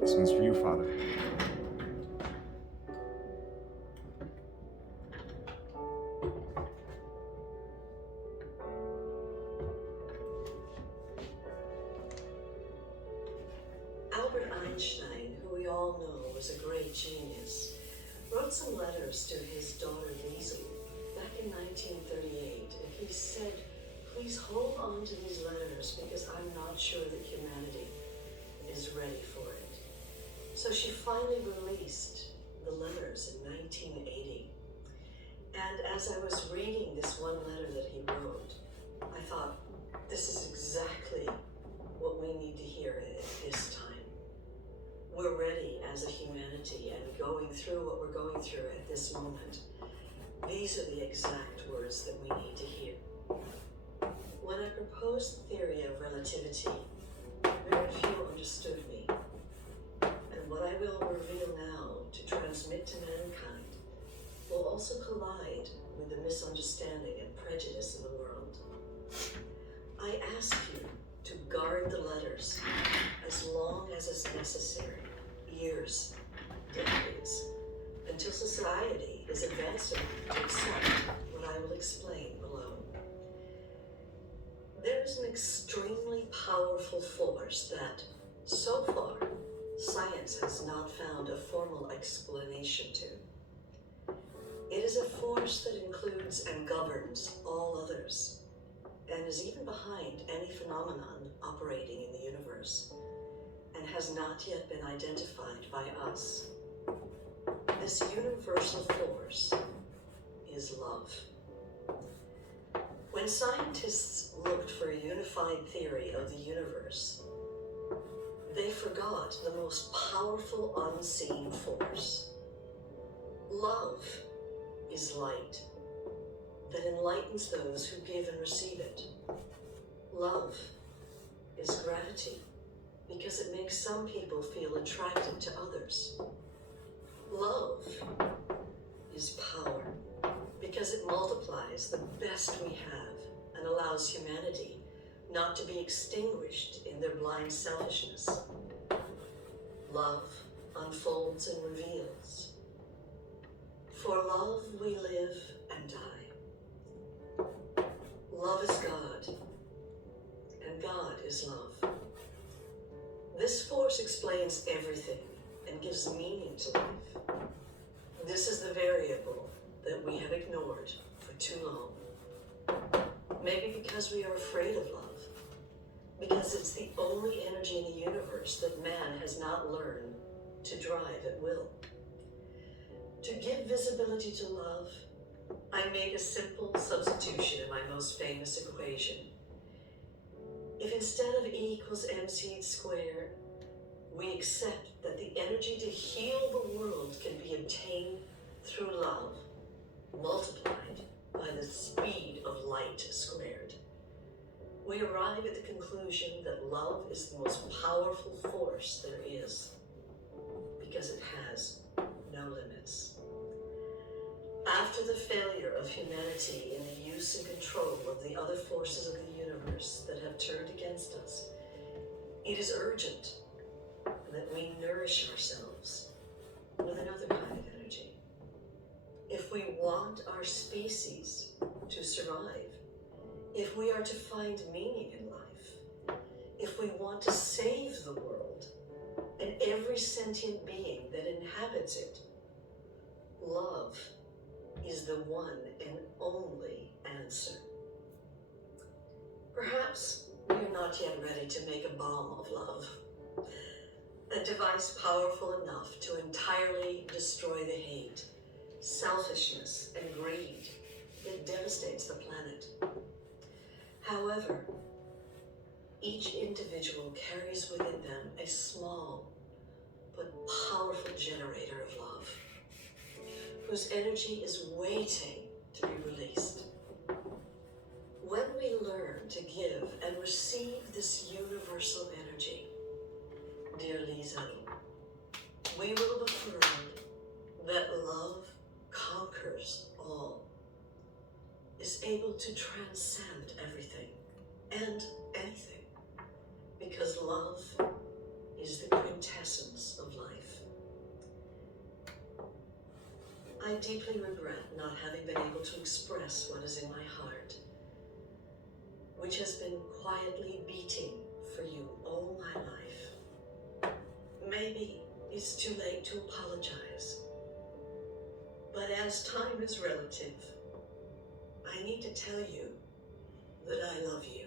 This one's for you, Father. Albert Einstein, who we all know was a great genius, wrote some letters to his daughter Liesl back in 1938, and he said, "Please hold on to these letters because I'm not sure that humanity is ready for it." So she finally released the letters in 1980. And as I was reading this one letter that he wrote, I thought, this is exactly what we need to hear at this time. We're ready as a humanity and going through what we're going through at this moment. These are the exact words that we need to hear. When I proposed the theory of relativity, very few understood me. And what I will reveal now to transmit to mankind will also collide with the misunderstanding and prejudice in the world. I ask you to guard the letters as long as is necessary, years, decades, until society is advanced enough to accept what I will explain below. There is an extremely powerful force that, so far, science has not found a formal explanation to. It is a force that includes and governs all others, and is even behind any phenomenon operating in the universe, and has not yet been identified by us. This universal force is love. When scientists looked for a unified theory of the universe, they forgot the most powerful unseen force. Love is light that enlightens those who give and receive it. Love is gravity because it makes some people feel attracted to others. Love is power because it multiplies the best we have and allows humanity not to be extinguished in their blind selfishness. Love unfolds and reveals. For love we live and die. Love is God, and God is love. This force explains everything and gives meaning to life. This is the variable that we have ignored for too long. Maybe because we are afraid of love, because it's the only energy in the universe that man has not learned to drive at will. To give visibility to love, I made a simple substitution in my most famous equation. If instead of E equals mc squared, we accept that the energy to heal the world can be obtained through love, multiplied by the speed of light squared, we arrive at the conclusion that love is the most powerful force there is, because it has no limits. After the failure of humanity in the use and control of the other forces of the universe that have turned against us, it is urgent that we nourish ourselves with another kind of energy. If we want our species to survive, if we are to find meaning in life, if we want to save the world and every sentient being that inhabits it, love is the one and only answer. Perhaps we are not yet ready to make a bomb of love, a device powerful enough to entirely destroy the hate, selfishness, and greed that devastates the planet. However, each individual carries within them a small but powerful generator of love, whose energy is waiting to be released. When we learn to give and receive this universal energy, dear Liesl, we will affirm that love conquers all, is able to transcend everything and anything, because love is the quintessence of life. I deeply regret not having been able to express what is in my heart, which has been quietly beating for you all my life. Maybe it's too late to apologize, but as time is relative, I need to tell you that I love you.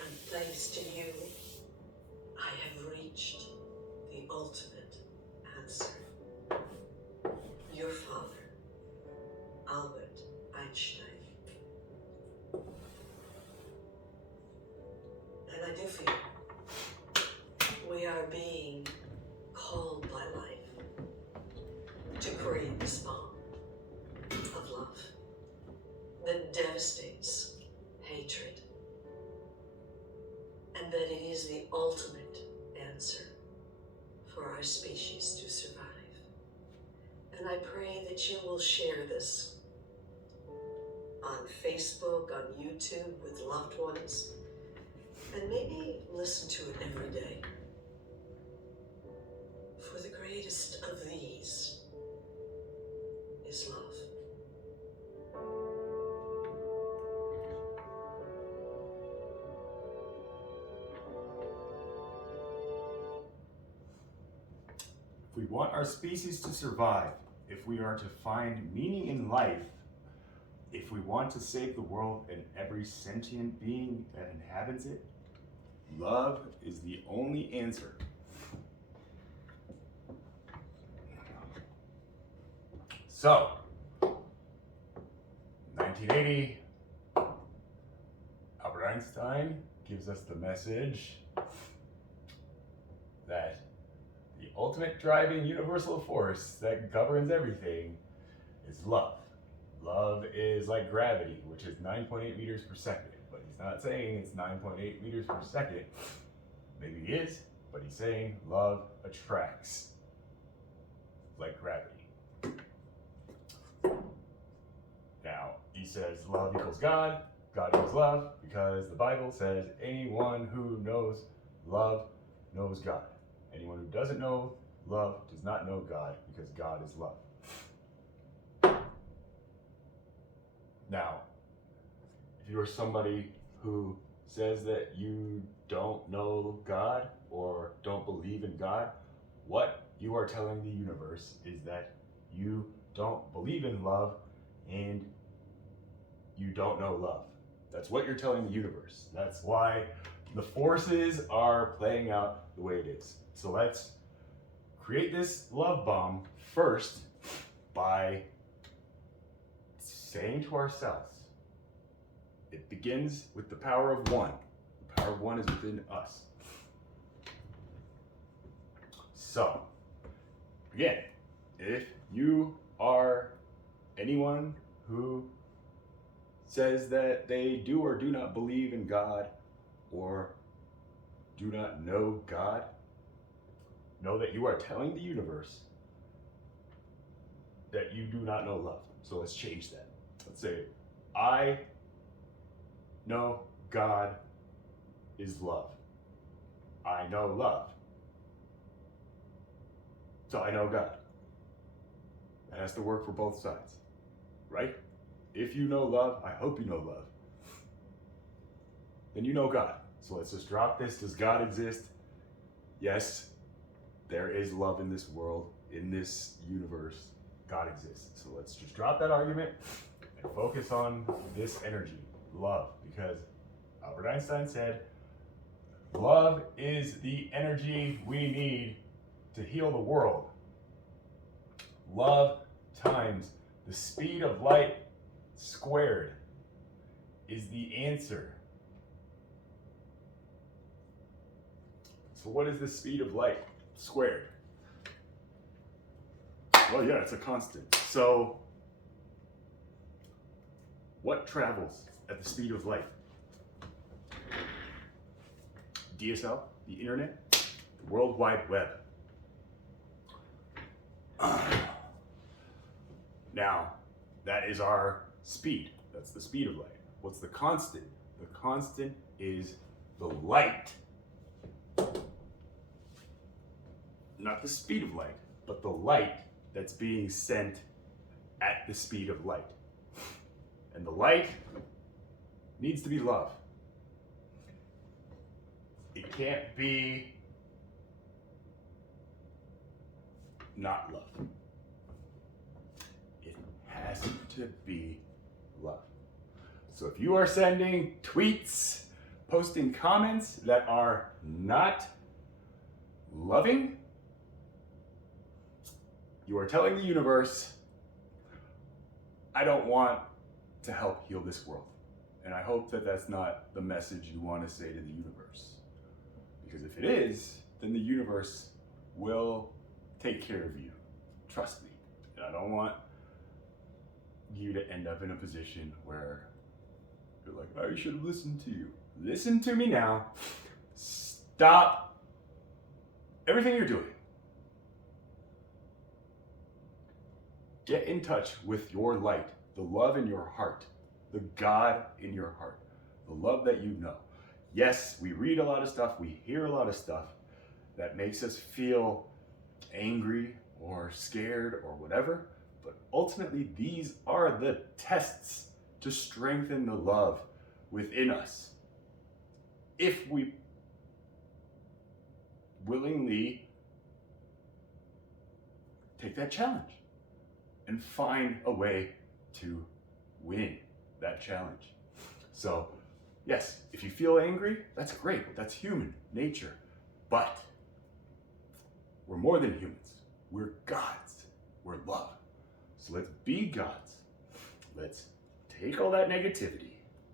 And thanks to you, I have reached the ultimate answer. Your father, Albert Einstein. And I do feel we are being called by life to create this bomb of love that devastates hatred, and that it is the ultimate answer for our species to survive. And I pray that you will share this on Facebook, on YouTube with loved ones, and maybe listen to it every day. For the greatest of these is love. If we want our species to survive, if we are to find meaning in life, if we want to save the world and every sentient being that inhabits it, love is the only answer. So, 1980, Albert Einstein gives us the message that the ultimate driving universal force that governs everything is love. Love is like gravity, which is 9.8 meters per second. But he's not saying it's 9.8 meters per second. Maybe he is, but he's saying love attracts like gravity. Now, he says love equals God, God equals love, because the Bible says anyone who knows love knows God. Anyone who doesn't know love does not know God, because God is love. Now, if you are somebody who says that you don't know God or don't believe in God, what you are telling the universe is that you don't believe in love and you don't know love. That's what you're telling the universe. That's why the forces are playing out the way it is. So let's create this love bomb first by saying to ourselves, it begins with the power of one. The power of one is within us. So, again, if you are anyone who says that they do or do not believe in God or do not know God, know that you are telling the universe that you do not know love. So let's change that. Let's say, I know God is love. I know love. So I know God. That has to work for both sides, right? If you know love, I hope you know love. Then you know God. So let's just drop this. Does God exist? Yes, there is love in this world, in this universe. God exists. So let's just drop that argument and focus on this energy, love, because Albert Einstein said, love is the energy we need to heal the world. Love times the speed of light squared is the answer. So what is the speed of light squared? Well, yeah, it's a constant. So what travels at the speed of light? DSL, the internet, the World Wide Web. Now, that is our speed. That's the speed of light. What's the constant? The constant is the light. not the speed of light, but the light that's being sent at the speed of light. And the light needs to be love. It can't be not love. It has to be love. So if you are sending tweets, posting comments that are not loving, you are telling the universe, I don't want to help heal this world. And I hope that that's not the message you want to say to the universe. Because if it is, then the universe will take care of you. Trust me. And I don't want you to end up in a position where you're like, I should have listened to you. Listen to me now. Stop everything you're doing. Get in touch with your light, the love in your heart, the God in your heart, the love that you know. Yes, we read a lot of stuff, we hear a lot of stuff that makes us feel angry or scared or whatever, but ultimately these are the tests to strengthen the love within us. If we willingly take that challenge and find a way to win that challenge. So, yes, if you feel angry, that's great. That's human nature. But we're more than humans. We're gods. We're love. So let's be gods. Let's take all that negativity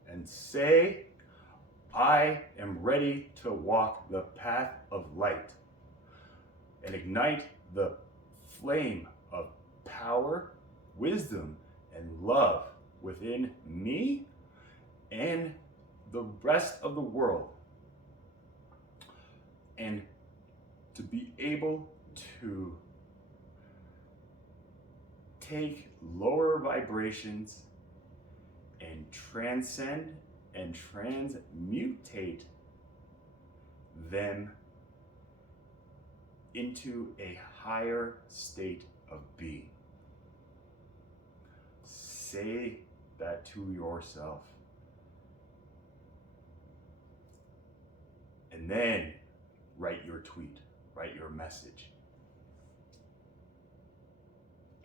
and say, I am ready to walk the path of light and ignite the flame of power, wisdom, and love within me and the rest of the world. And to be able to take lower vibrations and transcend and transmutate them into a higher state of being. Say that to yourself. And then write your tweet, write your message.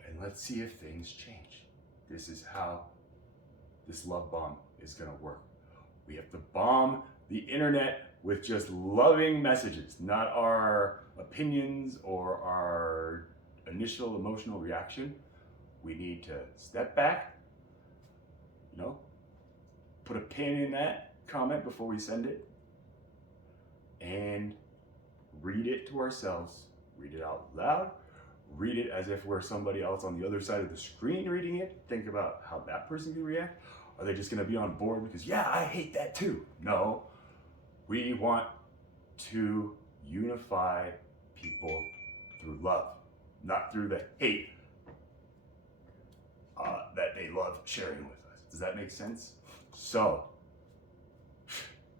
And let's see if things change. This is how this love bomb is going to work. We have to bomb the internet with just loving messages, not our opinions or our initial emotional reaction. We need to step back, put a pin in that comment before we send it, and read it to ourselves, read it out loud, read it as if we're somebody else on the other side of the screen reading it. Think about how that person can react. Are they just going to be on board because, yeah, I hate that too? No, we want to unify people through love, not through the hate that they love sharing with us. Does that make sense? So,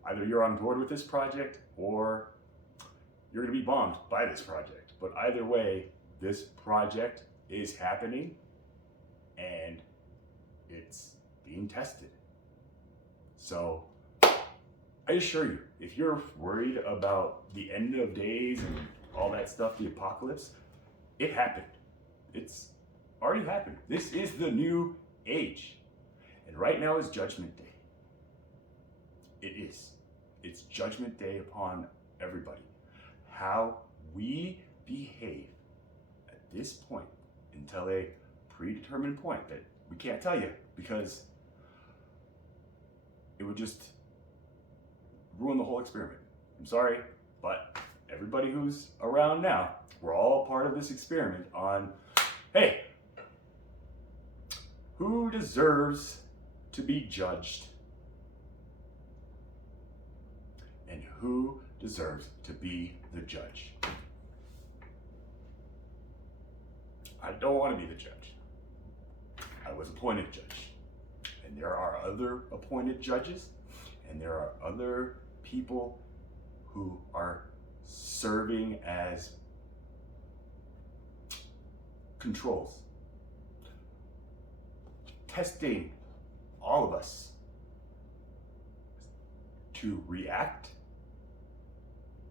either you're on board with this project or you're going to be bombed by this project. But either way, this project is happening and it's being tested. So, I assure you, if you're worried about the end of days and all that stuff, the apocalypse, it happened. It's already happened. This is the new age. And right now is Judgment Day. It is. It's Judgment Day upon everybody. How we behave at this point until a predetermined point that we can't tell you because it would just ruin the whole experiment. I'm sorry, but everybody who's around now, we're all part of this experiment on, hey, who deserves to be judged and who deserves to be the judge? I don't want to be the judge. I was appointed judge. And there are other appointed judges, and there are other people who are serving as controls, testing all of us to react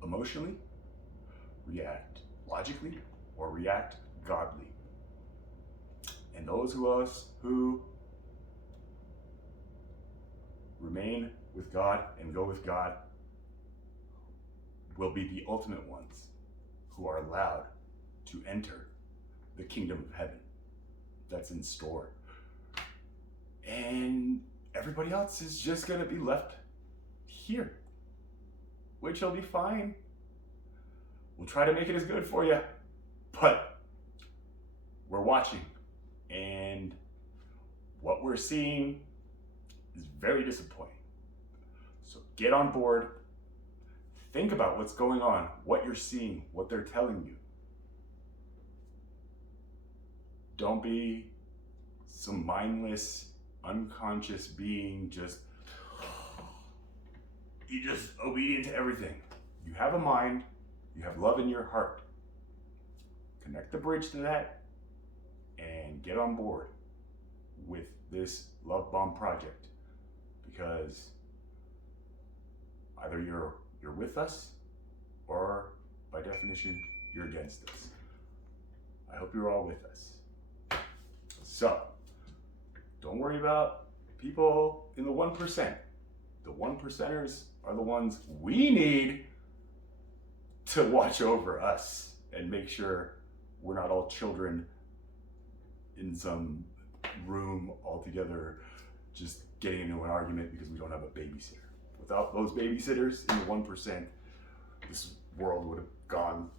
emotionally, react logically, or react godly. And those of us who remain with God and go with God will be the ultimate ones who are allowed to enter the kingdom of heaven that's in store. And everybody else is just going to be left here, which will be fine. We'll try to make it as good for you, but we're watching, and what we're seeing is very disappointing. So get on board, think about what's going on, what you're seeing, what they're telling you. Don't be some mindless, unconscious being, you're just obedient to everything. You have a mind, you have love in your heart. Connect the bridge to that and get on board with this Love Bomb project, because either you're with us or by definition you're against us. I hope you're all with us. So don't worry about people in the 1%. The 1%ers are the ones we need to watch over us and make sure we're not all children in some room all together just getting into an argument because we don't have a babysitter. Without those babysitters in the 1%, this world would have gone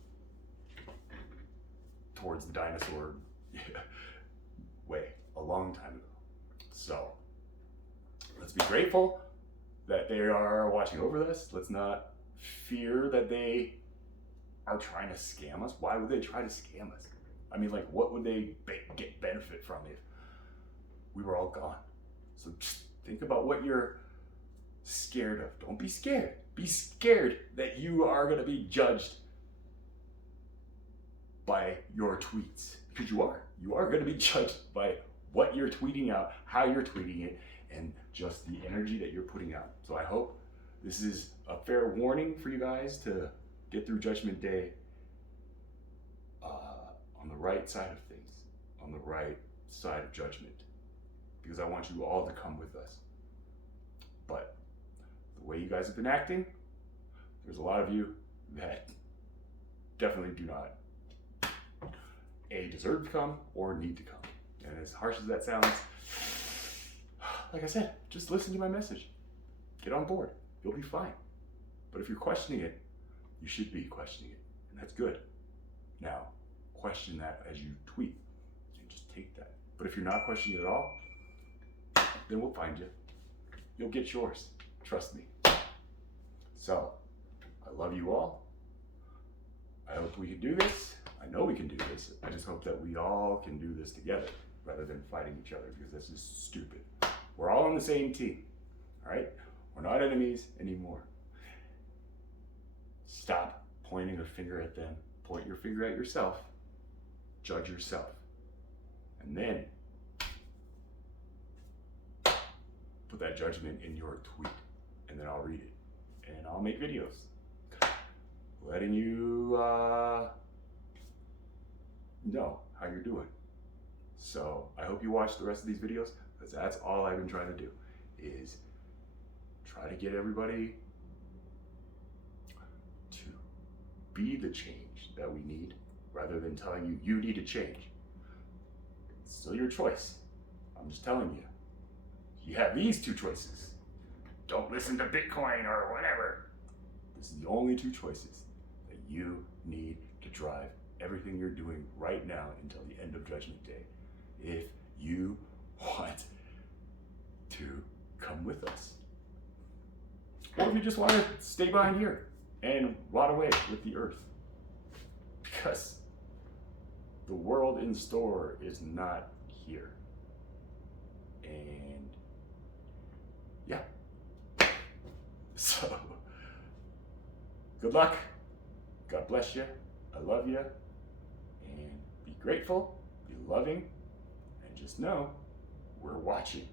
towards the dinosaur way a long time ago. So let's be grateful that they are watching over us. Let's not fear that they are trying to scam us. Why would they try to scam us? I mean, like, what would they get benefit from if we were all gone? So just think about what you're scared of. Don't be scared. Be scared that you are going to be judged by your tweets, because you are. You are going to be judged by what you're tweeting out, how you're tweeting it, and just the energy that you're putting out. So I hope this is a fair warning for you guys to get through Judgment Day on the right side of things, on the right side of judgment, because I want you all to come with us. But the way you guys have been acting, there's a lot of you that definitely do not deserve to come or need to come. And as harsh as that sounds, like I said, just listen to my message. Get on board. You'll be fine. But if you're questioning it, you should be questioning it. And that's good. Now, question that as you tweet. And just take that. But if you're not questioning it at all, then we'll find you. You'll get yours. Trust me. So, I love you all. I hope we can do this. I know we can do this. I just hope that we all can do this together rather than fighting each other, because this is stupid. We're all on the same team, all right? We're not enemies anymore. Stop pointing a finger at them. Point your finger at yourself. Judge yourself. And then put that judgment in your tweet, and then I'll read it. And I'll make videos letting you know how you're doing. So I hope you watch the rest of these videos, because that's all I've been trying to do, is try to get everybody to be the change that we need, rather than telling you you need to change. It's still your choice. I'm just telling you. You have these two choices. Don't listen to Bitcoin or whatever. This is the only two choices that you need to drive everything you're doing right now until the end of Judgment Day, if you want to come with us. Or if you just want to stay behind here and rot away with the earth. Because the world in store is not here. And yeah. So, good luck. God bless you. I love you. And be grateful. loving, and just know we're watching.